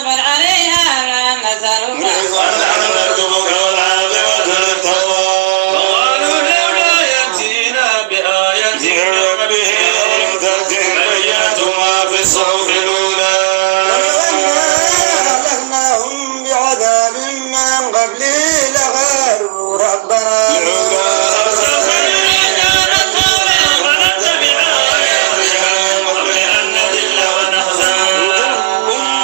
فاصبر عليها لا نسألك فقالوا لولا يأتينا بآية من ربه بينة ما في الصحف الأولى أهلكناهم بعذاب من قبله لقالوا ربنا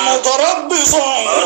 متربصون